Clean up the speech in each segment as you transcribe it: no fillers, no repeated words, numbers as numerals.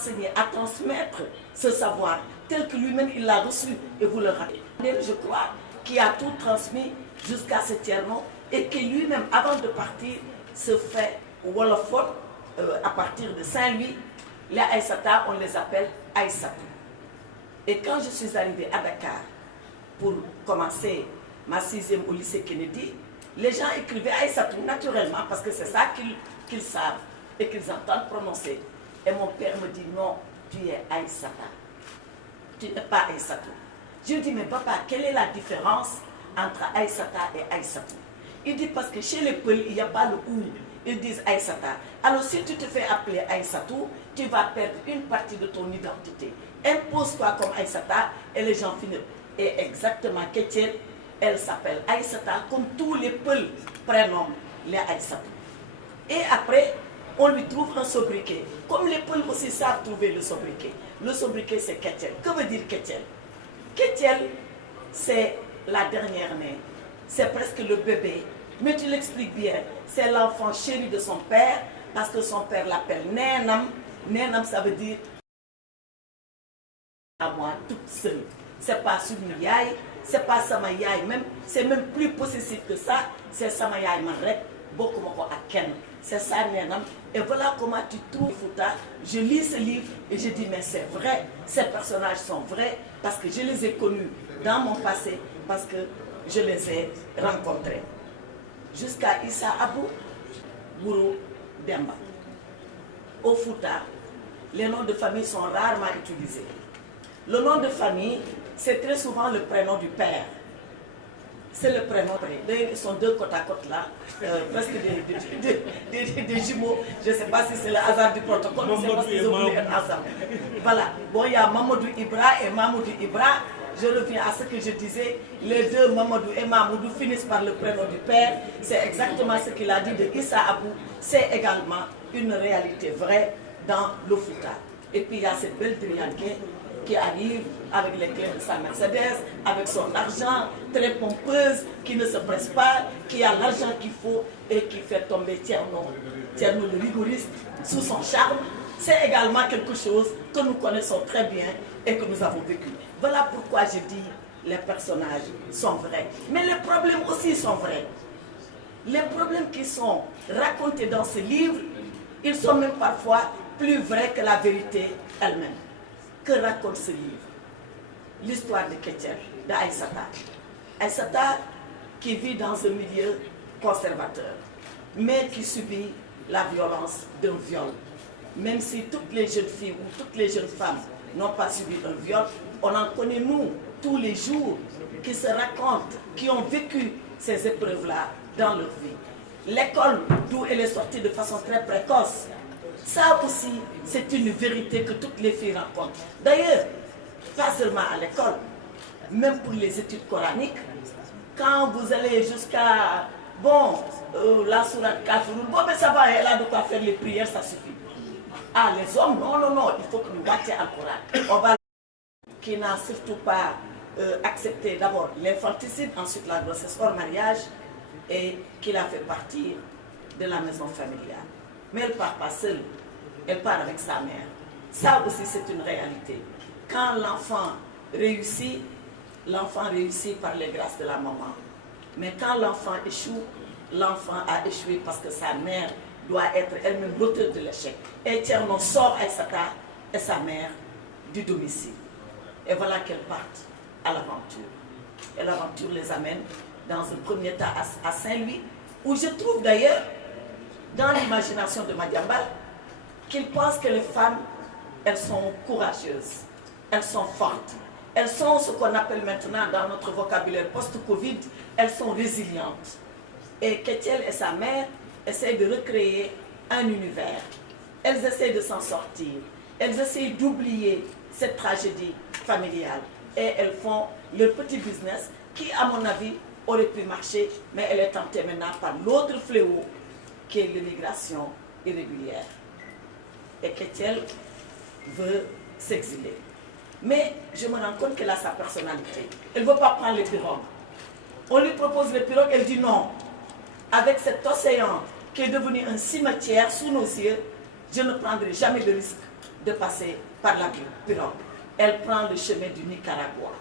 enseigner, à transmettre ce savoir tel que lui-même il l'a reçu et vous le rappelez. Je crois qu'il a tout transmis jusqu'à ce tiers-nom et que lui-même, avant de partir, se fait Wolofot à partir de Saint-Louis. Les Aïssata, on les appelle Aïssatou. Et quand je suis arrivée à Dakar pour commencer ma 6e au lycée Kennedy, les gens écrivaient Aïssatou naturellement parce que c'est ça qu'ils savent et qu'ils entendent prononcer. Et mon père me dit non, tu es Aïssata. Tu n'es pas Aïssatou. Je lui dis mais papa, quelle est la différence entre Aïssata et Aïssatou? Il dit parce que chez les Peuls, il n'y a pas le ou. Ils disent Aïssata. Alors si tu te fais appeler Aïssatou, tu vas perdre une partie de ton identité. Impose-toi comme Aïssata et les gens finissent. Et exactement, Kétiel, elle s'appelle Aïssata comme tous les Peuls prénomment les Aïssatou. Et après, on lui trouve un sobriquet. Comme les Peuls aussi savent trouver le sobriquet. Le sobriquet, c'est Kétiel. Que veut dire Kétiel? Kétiel, c'est la dernière née. C'est presque le bébé. Mais tu l'expliques bien. C'est l'enfant chéri de son père, parce que son père l'appelle Nénam. Nénam, ça veut dire à moi toute seule. C'est pas Soumi Yaye, c'est pas Sama Yaye même. C'est même plus possessif que ça. C'est Sama Yaye Marek, beaucoup à Ken. C'est ça Nénam. Et voilà comment tu trouves Fouta. Je lis ce livre et je dis mais c'est vrai. Ces personnages sont vrais parce que je les ai connus dans mon passé, parce que je les ai rencontrés. Jusqu'à Issa Abou, Bourou Demba. Au Fouta, les noms de famille sont rarement utilisés. Le nom de famille, c'est très souvent le prénom du père. C'est le prénom. Ils sont deux côte à côte là, presque des jumeaux. Je ne sais pas si c'est le hasard du protocole, mais c'est parce qu'ils ont voulu être ensemble. Voilà. Bon, il y a Mamadou Ibra et Mamoudou Ibra. Je reviens à ce que je disais. Les deux, Mamadou et Mamoudou, finissent par le prénom du père. C'est exactement ce qu'il a dit de Issa Abou. C'est également une réalité vraie dans le Fouta. Et puis il y a cette belle Drianké qui arrive avec les clés de sa Mercedes, avec son argent, très pompeuse, qui ne se presse pas, qui a l'argent qu'il faut et qui fait tomber Tierno le rigoriste, sous son charme. C'est également quelque chose que nous connaissons très bien et que nous avons vécu. Voilà pourquoi je dis les personnages sont vrais. Mais les problèmes aussi sont vrais. Les problèmes qui sont racontés dans ce livre, ils sont même parfois plus vrais que la vérité elle-même. Que raconte ce livre? L'histoire de Kétiel, d'Aïssata. Aïssata qui vit dans un milieu conservateur, mais qui subit la violence d'un viol. Même si toutes les jeunes filles ou toutes les jeunes femmes n'ont pas subi un viol, on en connaît nous tous les jours qui se racontent, qui ont vécu ces épreuves-là dans leur vie. L'école d'où elle est sortie de façon très précoce, ça aussi c'est une vérité que toutes les filles rencontrent. D'ailleurs, pas seulement à l'école, même pour les études coraniques, quand vous allez jusqu'à, la sourate Kafirun, mais ça va, elle a de quoi faire les prières, ça suffit. Ah, les hommes, non, il faut que nous battions le Coran. On va qui n'a surtout pas accepté d'abord l'infanticide, ensuite la grossesse hors mariage, et qui l'a fait partir de la maison familiale. Mais elle ne part pas seule, elle part avec sa mère. Ça aussi c'est une réalité. Quand l'enfant réussit par les grâces de la maman. Mais quand l'enfant échoue, l'enfant a échoué parce que sa mère doit être elle-même l'auteur de l'échec. Et Tierno sort Aïssata et sa mère du domicile. Et voilà qu'elles partent à l'aventure. Et l'aventure les amène dans un premier temps à Saint-Louis, où je trouve d'ailleurs, dans l'imagination de Madiambal, qu'il pense que les femmes, elles sont courageuses, elles sont fortes, elles sont ce qu'on appelle maintenant dans notre vocabulaire post-Covid, elles sont résilientes. Et Kétiel et sa mère essayent de recréer un univers. Elles essayent de s'en sortir, elles essayent d'oublier cette tragédie familiale. Et elles font leur petit business qui, à mon avis, aurait pu marcher, mais elle est tentée maintenant par l'autre fléau qui est l'immigration irrégulière. Et Kétiel veut s'exiler. Mais je me rends compte qu'elle a sa personnalité. Elle ne veut pas prendre les pirogues. On lui propose les pirogues, elle dit non. Avec cet océan qui est devenu un cimetière sous nos yeux, je ne prendrai jamais de risque de passer par la pirogue. Elle prend le chemin du Nicaragua.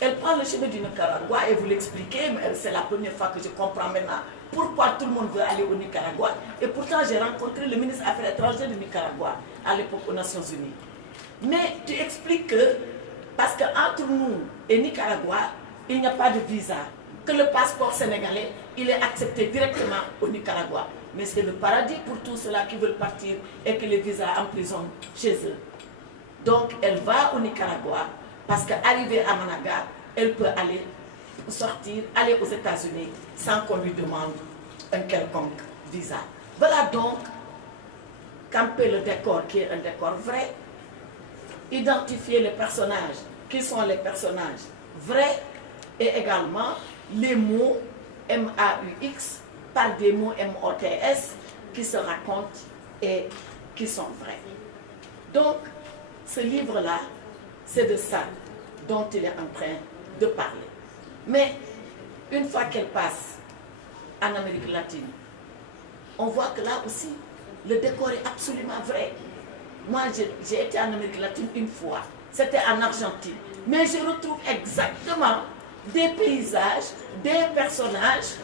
Elle prend le chemin du Nicaragua et vous l'expliquez, mais c'est la première fois que je comprends maintenant pourquoi tout le monde veut aller au Nicaragua. Et pourtant, j'ai rencontré le ministre des Affaires étrangères du Nicaragua à l'époque aux Nations Unies. Mais tu expliques que, parce qu'entre nous et Nicaragua, il n'y a pas de visa, que le passeport sénégalais, il est accepté directement au Nicaragua. Mais c'est le paradis pour tous ceux-là qui veulent partir et que les visas emprisonnent chez eux. Donc, elle va au Nicaragua parce qu'arrivée à Managa, elle peut aller sortir, aller aux États-Unis sans qu'on lui demande un quelconque visa. Voilà donc camper le décor qui est un décor vrai, identifier les personnages qui sont les personnages vrais et également les mots M-A-U-X par des mots M-O-T-S qui se racontent et qui sont vrais. Donc, ce livre-là, c'est de ça dont il est en train de parler. Mais une fois qu'elle passe en Amérique latine, on voit que là aussi, le décor est absolument vrai. Moi, j'ai été en Amérique latine une fois, c'était en Argentine. Mais je retrouve exactement des paysages, des personnages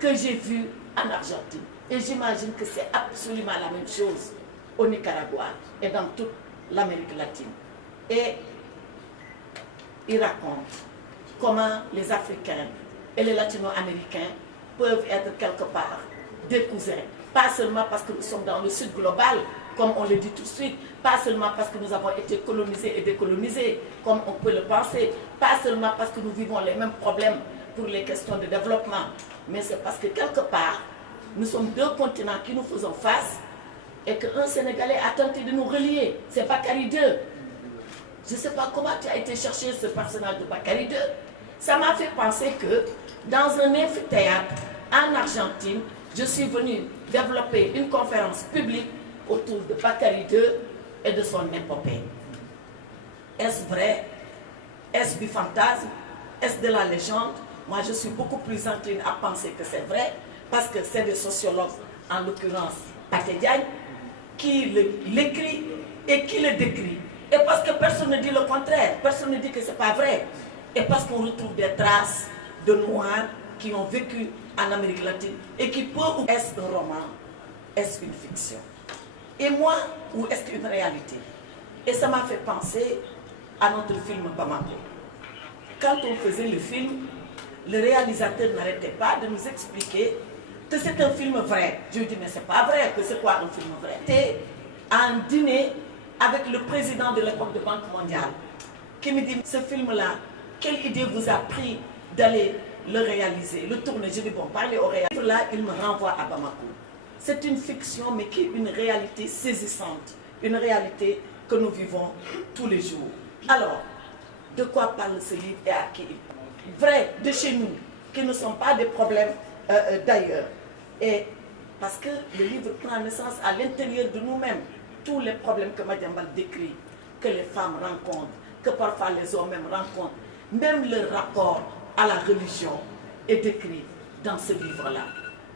que j'ai vus en Argentine. Et j'imagine que c'est absolument la même chose au Nicaragua et dans toute l'Amérique latine. Et il raconte comment les Africains et les Latino-Américains peuvent être quelque part des cousins. Pas seulement parce que nous sommes dans le sud global, comme on le dit tout de suite, pas seulement parce que nous avons été colonisés et décolonisés, comme on peut le penser, pas seulement parce que nous vivons les mêmes problèmes pour les questions de développement, mais c'est parce que quelque part, nous sommes deux continents qui nous faisons face et qu'un Sénégalais a tenté de nous relier. C'est Bakary II. Je ne sais pas comment tu as été chercher ce personnage de Bakary II. Ça m'a fait penser que dans un amphithéâtre en Argentine, je suis venue développer une conférence publique autour de Bakary II et de son épopée. Est-ce vrai? Est-ce du fantasme? Est-ce de la légende? Moi, je suis beaucoup plus incline à penser que c'est vrai, parce que c'est des sociologues, en l'occurrence Pathé Diagne, qui l'écrit et qui le décrit. Et parce que personne ne dit le contraire, personne ne dit que ce n'est pas vrai. Et parce qu'on retrouve des traces de Noirs qui ont vécu en Amérique latine et qui peuvent, ou est-ce un roman, est-ce une fiction? Et moi, ou est-ce une réalité? Et ça m'a fait penser à notre film Bamako. Quand on faisait le film, le réalisateur n'arrêtait pas de nous expliquer que c'est un film vrai. Je lui dis, mais c'est pas vrai, que c'est quoi un film vrai? C'était un dîner avec le président de l'époque de Banque mondiale, qui me dit, ce film-là, quelle idée vous a pris d'aller le réaliser, le tourner? Je dis, bon, parlez au réalisateur. Là, il me renvoie à Bamako. C'est une fiction, mais qui est une réalité saisissante, une réalité que nous vivons tous les jours. Alors, de quoi parle ce livre et à qui? Vrai, de chez nous, qui ne sont pas des problèmes d'ailleurs. Et parce que le livre prend naissance à l'intérieur de nous-mêmes. Tous les problèmes que Madiambal décrit, que les femmes rencontrent, que parfois les hommes même rencontrent, même le rapport à la religion est décrit dans ce livre-là.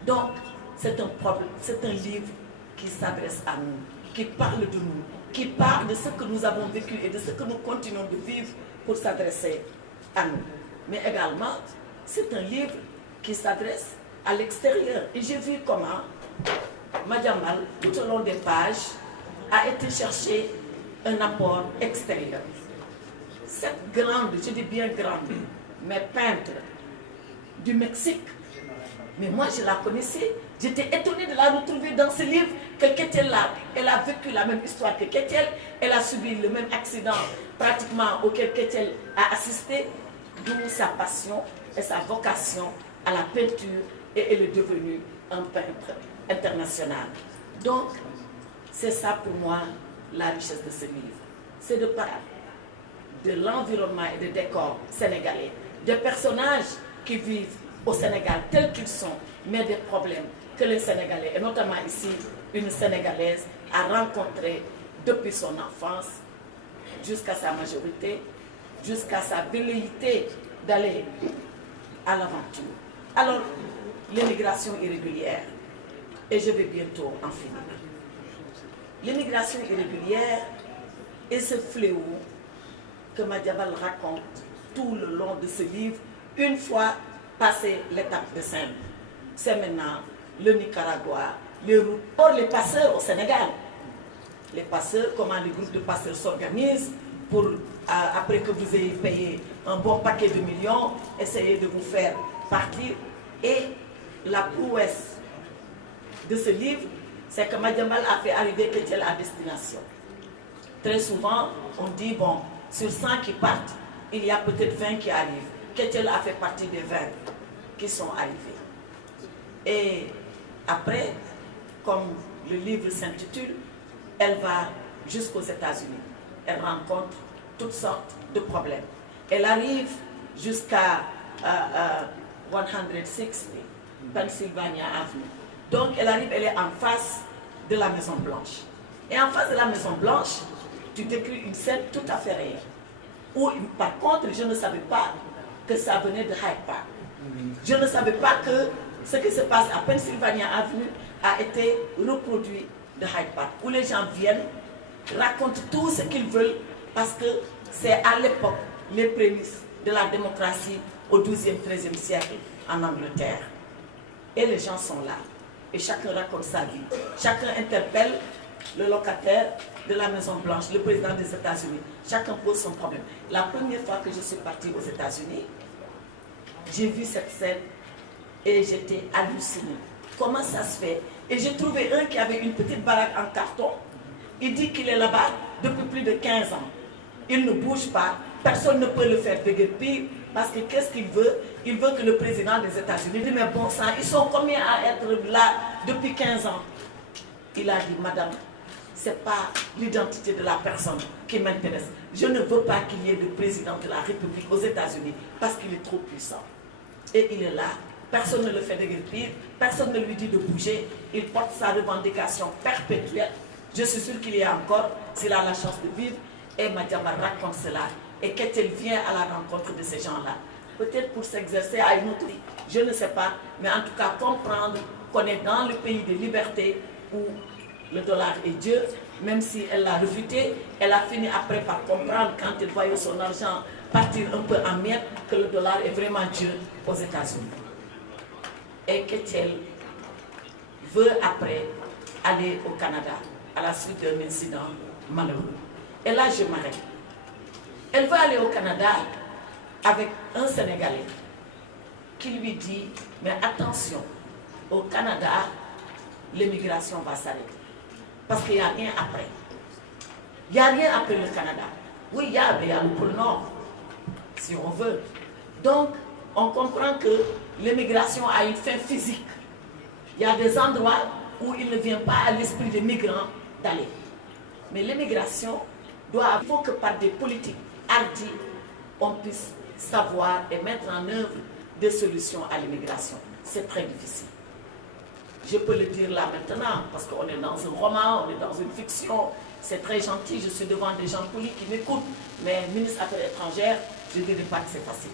Donc, c'est un livre qui s'adresse à nous, qui parle de nous, qui parle de ce que nous avons vécu et de ce que nous continuons de vivre pour s'adresser à nous. Mais également, c'est un livre qui s'adresse à l'extérieur. Et j'ai vu comment Madiambal, tout au long des pages, a été chercher un apport extérieur. Cette grande, je dis bien grande, mais peintre du Mexique, mais moi je la connaissais, j'étais étonnée de la retrouver dans ce livre que Kétiel a. Elle a vécu la même histoire que Kétiel, elle a subi le même accident pratiquement auquel Kétiel a assisté, d'où sa passion et sa vocation à la peinture, et elle est devenue un peintre international. Donc, c'est ça pour moi la richesse de ce livre. C'est de parler de l'environnement et des décors sénégalais, des personnages qui vivent au Sénégal tels qu'ils sont, mais des problèmes que les Sénégalais, et notamment ici, une Sénégalaise, a rencontrés depuis son enfance jusqu'à sa majorité, jusqu'à sa velléité d'aller à l'aventure. Alors, l'immigration irrégulière, et je vais bientôt en finir. L'immigration irrégulière est ce fléau que Madiambal raconte tout le long de ce livre, une fois passé l'étape de Saint. C'est maintenant le Nicaragua, les routes. Or, les passeurs au Sénégal, les passeurs, comment les groupes de passeurs s'organisent pour, après que vous ayez payé un bon paquet de millions, essayer de vous faire partir. Et la prouesse de ce livre, c'est que Madiambal a fait arriver Ketchel à destination. Très souvent, on dit, bon, sur 100 qui partent, il y a peut-être 20 qui arrivent. Ketchel a fait partie des 20 qui sont arrivés. Et après, comme le livre s'intitule, elle va jusqu'aux États-Unis. Elle rencontre toutes sortes de problèmes. Elle arrive jusqu'à 160 Pennsylvania Avenue. Donc elle arrive, elle est en face de la Maison Blanche. Et en face de la Maison Blanche, tu décris une scène tout à fait réelle. Où, par contre, je ne savais pas que ça venait de Hyde Park. Je ne savais pas que ce qui se passe à Pennsylvania Avenue a été reproduit de Hyde Park, où les gens viennent, racontent tout ce qu'ils veulent, parce que c'est à l'époque les prémices de la démocratie au XIIe, XIIIe siècle en Angleterre. Et les gens sont là, et chacun raconte sa vie. Chacun interpelle le locataire de la Maison Blanche, le président des États-Unis. Chacun pose son problème. La première fois que je suis partie aux États-Unis, j'ai vu cette scène et j'étais hallucinée. Comment ça se fait? Et j'ai trouvé un qui avait une petite baraque en carton. Il dit qu'il est là-bas depuis plus de 15 ans. Il ne bouge pas. Personne ne peut le faire déguerpir parce que qu'est-ce qu'il veut? Il veut que le président des États-Unis dise, mais bon sang, ils sont combien à être là depuis 15 ans? Il a dit, madame, ce n'est pas l'identité de la personne qui m'intéresse. Je ne veux pas qu'il y ait de président de la République aux États-Unis parce qu'il est trop puissant. Et il est là. Personne ne le fait déguerpir, personne ne lui dit de bouger. Il porte sa revendication perpétuelle. Je suis sûre qu'il y a encore, s'il a la chance de vivre. Et Madiambal raconte cela. Et qu'elle vient à la rencontre de ces gens-là. Peut-être pour s'exercer à une autre vie, je ne sais pas. Mais en tout cas, comprendre qu'on est dans le pays de liberté où le dollar est Dieu. Même si elle l'a refuté, elle a fini après par comprendre, quand elle voyait son argent partir un peu en miettes, que le dollar est vraiment Dieu aux États-Unis. Et qu'elle veut après aller au Canada à la suite d'un incident malheureux. Et là, je m'arrête. Elle veut aller au Canada avec un Sénégalais qui lui dit, mais attention, au Canada, l'immigration va s'arrêter. Parce qu'il n'y a rien après. Il n'y a rien après le Canada. Oui, il y a le pôle Nord, si on veut. Donc, on comprend que l'immigration a une fin physique. Il y a des endroits où il ne vient pas à l'esprit des migrants d'aller. Mais l'immigration il faut que par des politiques hardies, on puisse savoir et mettre en œuvre des solutions à l'immigration. C'est très difficile. Je peux le dire là maintenant, parce qu'on est dans un roman, on est dans une fiction, c'est très gentil, je suis devant des gens polis qui m'écoutent, mais ministre des Affaires étrangères, je ne dirais pas que c'est facile.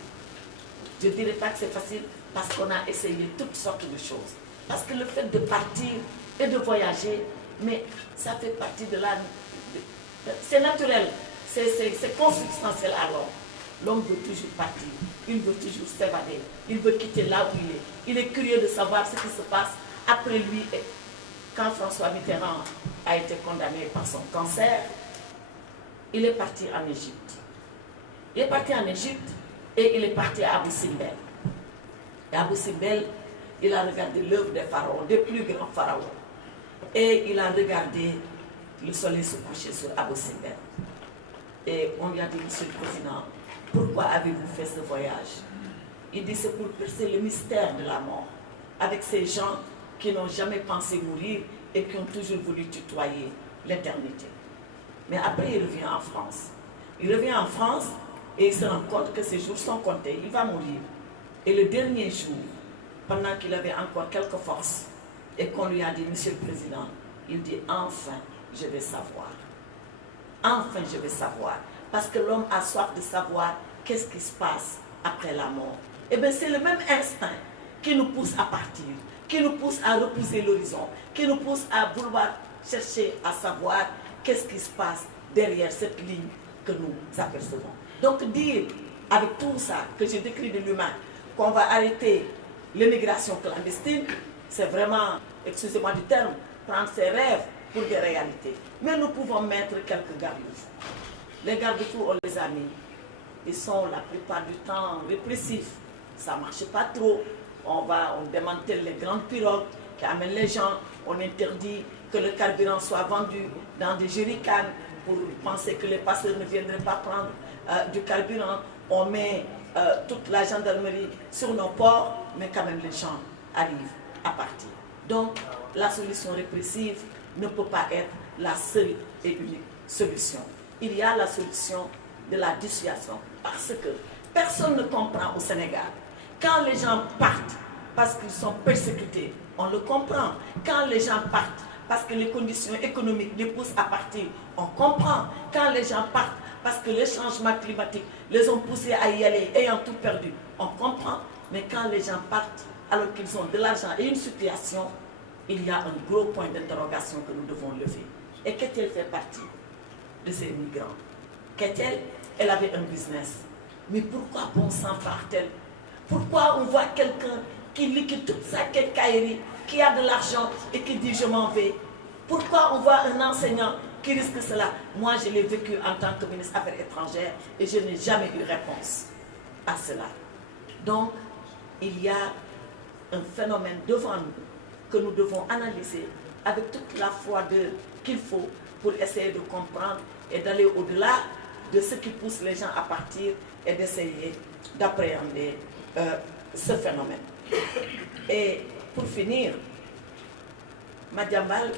Je ne dirais pas que c'est facile parce qu'on a essayé toutes sortes de choses. Parce que le fait de partir et de voyager, mais ça fait partie de la... C'est naturel, c'est consubstantiel à l'homme. L'homme veut toujours partir, il veut toujours s'évader, il veut quitter là où il est. Il est curieux de savoir ce qui se passe après lui. Quand François Mitterrand a été condamné par son cancer, il est parti en Égypte. Il est parti en Égypte et il est parti à Abu Simbel. Et à Abu Simbel, il a regardé l'œuvre des pharaons, des plus grands pharaons. Et il a regardé le soleil se coucher sur Abu Simbel. Et on lui a dit, Monsieur le Président, pourquoi avez-vous fait ce voyage? Il dit, c'est pour percer le mystère de la mort, avec ces gens qui n'ont jamais pensé mourir et qui ont toujours voulu tutoyer l'éternité. Mais après, il revient en France. Il revient en France et il se rend compte que ses jours sont comptés, il va mourir. Et le dernier jour, pendant qu'il avait encore quelques forces, et qu'on lui a dit, Monsieur le Président, il dit, enfin, je vais savoir. Enfin, je vais savoir. Parce que l'homme a soif de savoir qu'est-ce qui se passe après la mort. Et bien, c'est le même instinct qui nous pousse à partir, qui nous pousse à repousser l'horizon, qui nous pousse à vouloir chercher à savoir qu'est-ce qui se passe derrière cette ligne que nous apercevons. Donc dire avec tout ça que j'ai décrit de l'humain, qu'on va arrêter l'immigration clandestine, c'est vraiment, excusez-moi du terme, prendre ses rêves pour des réalités. Mais nous pouvons mettre quelques garde-fous. Les garde-fous, on les a mis. Ils sont la plupart du temps répressifs. Ça ne marche pas trop. On démantèle les grandes pirogues qui amènent les gens. On interdit que le carburant soit vendu dans des jerrycans pour penser que les passeurs ne viendraient pas prendre du carburant. On met toute la gendarmerie sur nos ports, mais quand même les gens arrivent à partir. Donc, la solution répressive ne peut pas être la seule et unique solution. Il y a la solution de la dissuasion, parce que personne ne comprend au Sénégal. Quand les gens partent parce qu'ils sont persécutés, on le comprend. Quand les gens partent parce que les conditions économiques les poussent à partir, on comprend. Quand les gens partent parce que les changements climatiques les ont poussés à y aller, ayant tout perdu, on comprend. Mais quand les gens partent alors qu'ils ont de l'argent et une situation, il y a un gros point d'interrogation que nous devons lever. Et Ketel fait partie de ces migrants. Ketel, elle avait un business. Mais pourquoi bon sang part-elle? Pourquoi on voit quelqu'un qui liquide toute sa quincaillerie, qui a de l'argent et qui dit je m'en vais? Pourquoi on voit un enseignant qui risque cela? Moi, je l'ai vécu en tant que ministre des Affaires étrangères et je n'ai jamais eu réponse à cela. Donc, il y a un phénomène devant nous que nous devons analyser avec toute la foi qu'il faut pour essayer de comprendre et d'aller au-delà de ce qui pousse les gens à partir et d'essayer d'appréhender ce phénomène. Et pour finir, Madiambal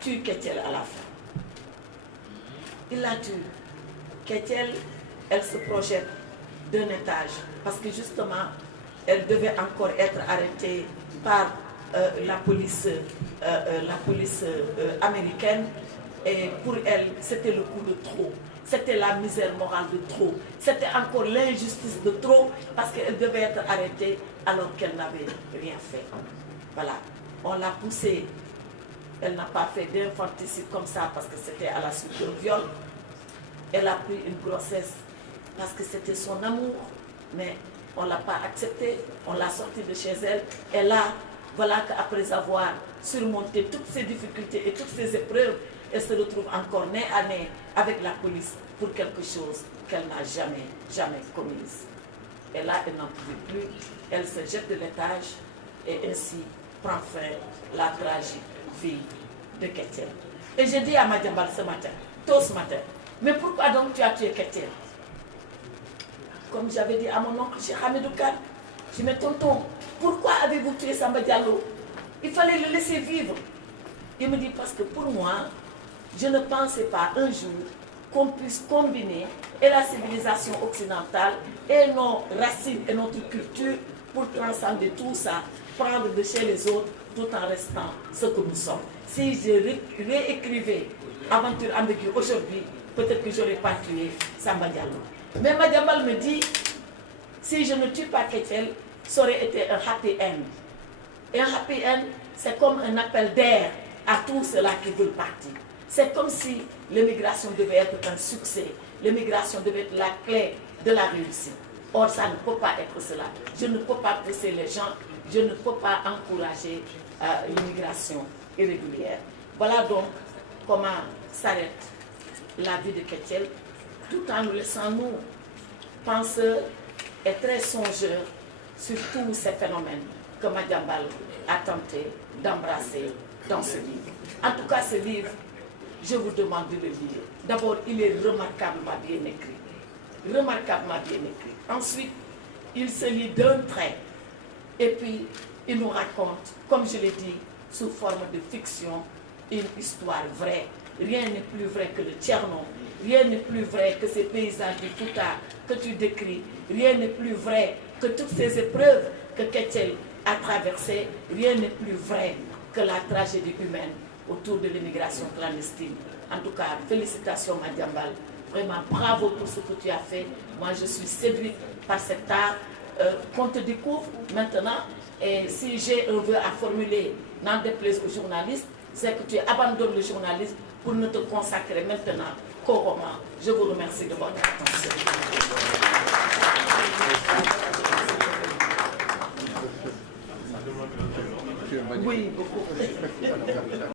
tue Ketel à la fin. Il la tue. Ketel, elle se projette d'un étage parce que justement, elle devait encore être arrêtée par la police américaine. Et pour elle, c'était le coup de trop. C'était la misère morale de trop. C'était encore l'injustice de trop parce qu'elle devait être arrêtée alors qu'elle n'avait rien fait. Voilà. On l'a poussée. Elle n'a pas fait d'infanticide comme ça parce que c'était à la suite d'un viol. Elle a pris une grossesse parce que c'était son amour. Mais on ne l'a pas acceptée. On l'a sortie de chez elle. Et là, voilà qu'après avoir surmonté toutes ces difficultés et toutes ces épreuves, elle se retrouve encore nez à nez avec la police pour quelque chose qu'elle n'a jamais commise. Et là, elle n'en pouvait plus. Elle se jette de l'étage et ainsi prend fin la tragique vie de Ketel. Et j'ai dit à Madiambal ce matin, tôt ce matin, mais pourquoi donc tu as tué Ketel? Comme j'avais dit à mon oncle, Cheikh Hamidou Kane, je dis, mais tonton, pourquoi avez-vous tué Samba Diallo? Il fallait le laisser vivre. Il me dit, parce que pour moi, je ne pensais pas un jour qu'on puisse combiner et la civilisation occidentale et nos racines et notre culture pour transcender tout ça, prendre de chez les autres tout en restant ce que nous sommes. Si je réécrivais Aventure ambiguë aujourd'hui, peut-être que je n'aurais pas tué Samba Diallo. Mais Madiambal me dit, si je ne tue pas Ketel, ça aurait été un happy end. Et un happy end, c'est comme un appel d'air à tous ceux-là qui veulent partir. C'est comme si l'immigration devait être un succès. L'immigration devait être la clé de la réussite. Or, ça ne peut pas être cela. Je ne peux pas pousser les gens, je ne peux pas encourager l'immigration irrégulière. Voilà donc comment s'arrête la vie de Ketel, tout en nous laissant, nous, penseurs et très songeurs sur tous ces phénomènes que Madiambal a tenté d'embrasser dans ce livre. En tout cas, ce livre, je vous demande de le lire. D'abord, il est remarquablement bien écrit. Remarquablement bien écrit. Ensuite, il se lit d'un trait. Et puis, il nous raconte, comme je l'ai dit, sous forme de fiction, une histoire vraie. Rien n'est plus vrai que le Tcherno. Rien n'est plus vrai que ces paysages du Fouta que tu décris. Rien n'est plus vrai que toutes ces épreuves que Ketel a traversées. Rien n'est plus vrai que la tragédie humaine autour de l'immigration clandestine. En tout cas, félicitations Madiambal. Vraiment, bravo pour ce que tu as fait. Moi, je suis séduite par cet art qu'on te découvre maintenant. Et si j'ai un vœu à formuler, n'en déplaise aux journalistes, c'est que tu abandonnes le journalisme pour ne te consacrer maintenant qu'au roman. Je vous remercie de votre attention. Oui, beaucoup.